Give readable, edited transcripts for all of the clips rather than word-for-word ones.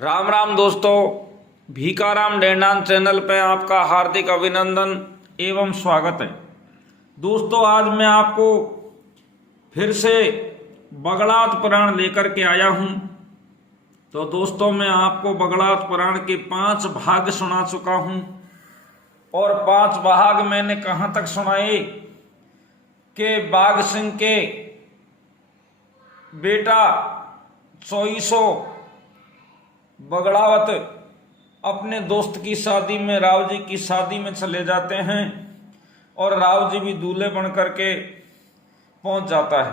राम राम दोस्तों, भीकाराम डेंडान चैनल पे आपका हार्दिक अभिनंदन एवं स्वागत है। दोस्तों, आज मैं आपको फिर से बगलात पुराण लेकर के आया हूं। तो दोस्तों, मैं आपको बगलात पुराण के 5 भाग सुना चुका हूं और 5 भाग मैंने कहां तक सुनाए कि बाघ सिंह के बेटा चौईसो बगड़ावत अपने दोस्त की शादी में, राव जी की शादी में चले जाते हैं और राव जी भी दूल्हे बन करके पहुंच जाता है।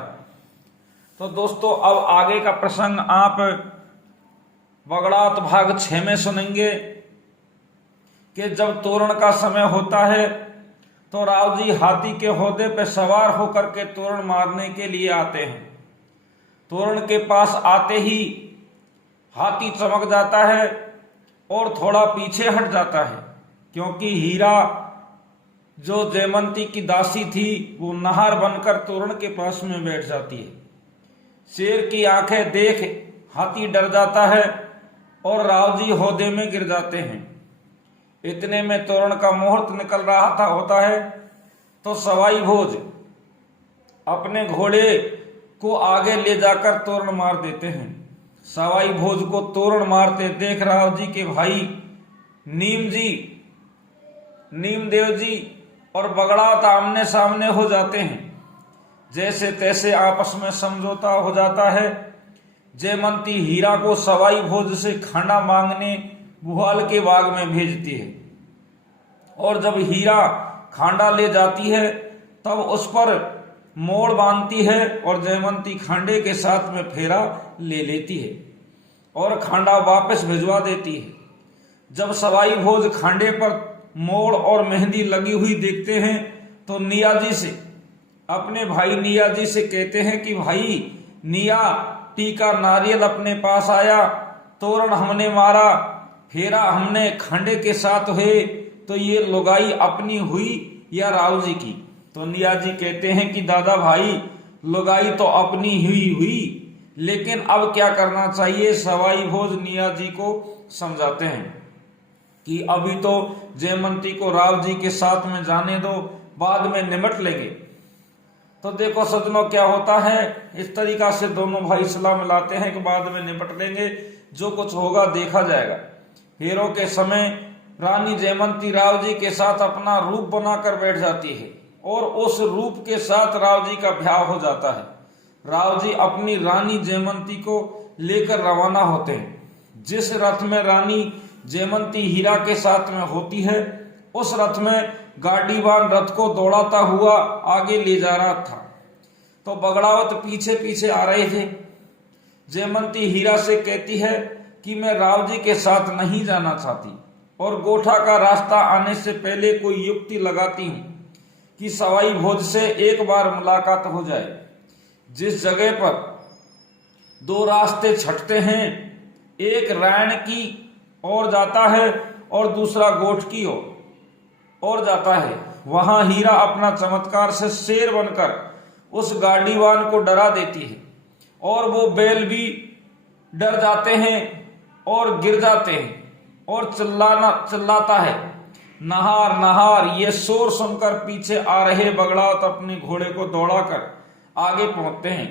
तो दोस्तों, अब आगे का प्रसंग आप बगड़ावत भाग 6 में सुनेंगे कि जब तोरण का समय होता है तो राव जी हाथी के होदे पर सवार होकर के तोरण मारने के लिए आते हैं। तोरण के पास आते ही हाथी चमक जाता है और थोड़ा पीछे हट जाता है, क्योंकि हीरा जो जयमंती की दासी थी वो नहार बनकर तोरण के पास में बैठ जाती है। शेर की आंखें देख हाथी डर जाता है और राव जी होदे में गिर जाते हैं। इतने में तोरण का मुहूर्त निकल रहा होता है तो सवाई भोज अपने घोड़े को आगे ले जाकर तोरण मार देते हैं। सवाई भोज को तोरण मारते देख राव जी के भाई नीमदेव जी और बगड़ावत आमने सामने हो जाते हैं। जैसे तैसे आपस में समझौता हो जाता है। जयमंती हीरा को सवाई भोज से खाना मांगने बुहाल के बाग में भेजती है और जब हीरा खांडा ले जाती है तब उस पर मोड़ बांधती है और जयमंती खांडे के साथ में फेरा ले लेती है और खांडा वापस भिजवा देती है। जब सवाई भोज खांडे पर मोड़ और मेहंदी लगी हुई देखते हैं तो नियाजी से, अपने भाई नियाजी से कहते हैं कि भाई निया, टीका नारियल अपने पास आया, तोरण हमने मारा, फेरा हमने खांडे के साथ हुए, तो ये लुगाई अपनी हुई या राव जी की? तो नियाजी कहते हैं कि दादा भाई, लुगाई तो अपनी हुई, लेकिन अब क्या करना चाहिए? सवाई भोज नियाजी को समझाते हैं कि अभी तो जयमंती को राव जी के साथ में जाने दो, बाद में निमट लेंगे। तो देखो सज्जनों, क्या होता है, इस तरीका से दोनों भाई सलाह मिलाते हैं कि बाद में निपट लेंगे, जो कुछ होगा देखा जाएगा। हेरों के समय रानी जयमंती राव जी के साथ अपना रूप बनाकर बैठ जाती है और उस रूप के साथ राव जी का ब्याह हो जाता है। राव जी अपनी रानी जयमंती को लेकर रवाना होते हैं। जिस रथ में रानी जयमंती हीरा के साथ में होती है, उस रथ में गाड़ीवान रथ को दौड़ाता हुआ आगे ले जा रहा था। तो बगड़ावत पीछे पीछे आ रहे थे। जयमंती हीरा से कहती है कि मैं राव जी के साथ नहीं जाना चाहती और गोठा का रास्ता आने से पहले कोई युक्ति लगाती हूं कि सवाई भोज से एक बार मुलाकात हो जाए। जिस जगह पर 2 रास्ते छटते हैं, एक रायन की ओर जाता है और दूसरा गोठ की ओर जाता है, वहां हीरा अपना चमत्कार से शेर बनकर उस गाड़ीवान को डरा देती है और वो बैल भी डर जाते हैं और गिर जाते हैं और चिल्लाता है, नहार नहार। ये शोर सुनकर पीछे आ रहे बगड़ावत अपने घोड़े को दौड़ाकर आगे पहुंचते हैं।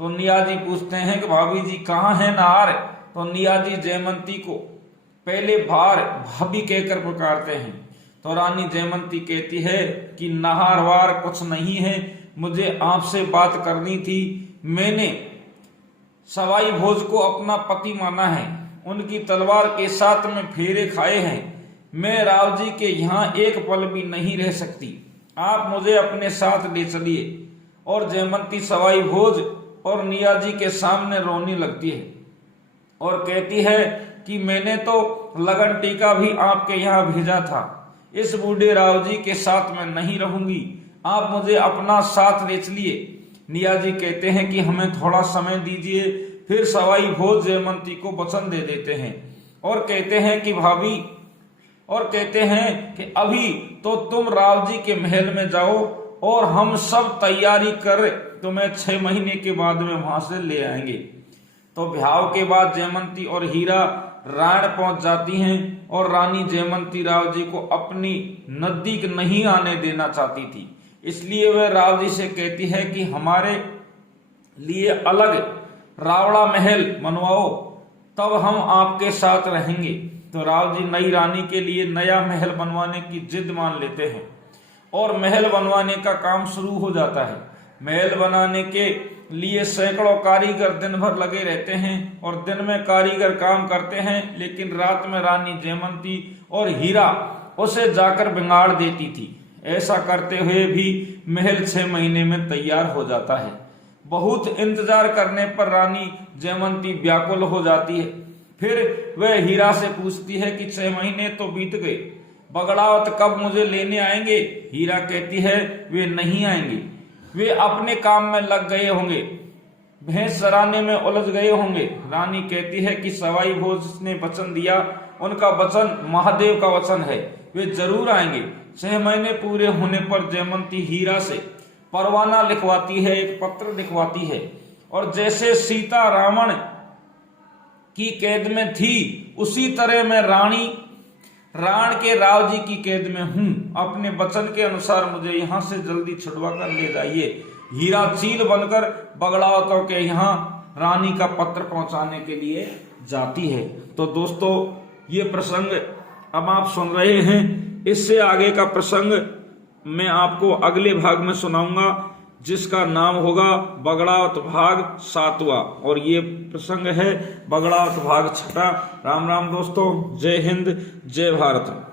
तो नियाजी पूछते हैं कि भाभी जी कहाँ है नहार? तो नियाजी जयमंती को पहले भाभी कहकर पुकारते हैं। तो रानी जयमंती कहती है कि नहार वार कुछ नहीं है, मुझे आपसे बात करनी थी। मैंने सवाई भोज को अपना पति माना है, उनकी तलवार के साथ में फेरे खाए हैं। मैं राव जी के यहाँ एक पल भी नहीं रह सकती, आप मुझे अपने साथ ले चलिए। और जयमंती सवाई भोज और नियाजी के सामने रोने लगती है और कहती है कि मैंने तो लगन टीका भी आपके यहाँ भेजा था, इस बूढ़े राव जी के साथ में नहीं रहूंगी, आप मुझे अपना साथ ले चलिए। नियाजी कहते हैं कि हमें थोड़ा समय दीजिए। फिर सवाई भोज जयमंती को वचन दे देते हैं और कहते हैं कि भाभी, और कहते हैं कि अभी तो तुम राव जी के महल में जाओ और हम सब तैयारी कर तुम्हें 6 महीने के बाद में वहां से ले आएंगे। तो ब्याह के बाद जयमंती और हीरा रायण पहुंच जाती हैं और रानी जयमती राव जी को अपनी नजदीक नहीं आने देना चाहती थी। इसलिए वह राव जी से कहती है कि हमारे लिए अलग रावड़ा महल बनवाओ, तब हम आपके साथ रहेंगे। तो राव जी नई रानी के लिए नया महल बनवाने की जिद मान लेते हैं और महल बनवाने का काम शुरू हो जाता है। महल बनाने के लिए सैकड़ों कारीगर दिन भर लगे रहते हैं और दिन में कारीगर काम करते हैं, लेकिन रात में रानी जयमती और हीरा उसे जाकर बिगाड़ देती थी। ऐसा करते हुए भी महल 6 महीने में तैयार हो जाता है। बहुत इंतजार करने पर रानी जयमती व्याकुल हो जाती है। फिर वह हीरा से पूछती है कि 6 महीने तो बीत गए, बगड़ावत कब मुझे लेने आएंगे? हीरा कहती है वे नहीं आएंगे, वे अपने काम में लग गए होंगे, भैंस चराने में उलझ गए होंगे। रानी कहती है कि सवाई भोज ने वचन दिया, उनका वचन महादेव का वचन है, वे जरूर आएंगे। 6 महीने पूरे होने पर जयमती हीरा से परवाना लिखवाती है, एक पत्र लिखवाती है, और जैसे सीता रावण की कैद में थी उसी तरह मैं राण के राव जी की कैद में हूं। अपने वचन के अनुसार मुझे यहां से जल्दी छुड़वा कर ले जाइए। हीरा चील बनकर बगड़ावतों के यहाँ रानी का पत्र पहुंचाने के लिए जाती है। तो दोस्तों, ये प्रसंग अब आप सुन रहे हैं। इससे आगे का प्रसंग मैं आपको अगले भाग में सुनाऊंगा, जिसका नाम होगा बगड़ावत भाग 7वां, और ये प्रसंग है बगड़ावत भाग 6। राम राम दोस्तों, जय हिंद, जय भारत।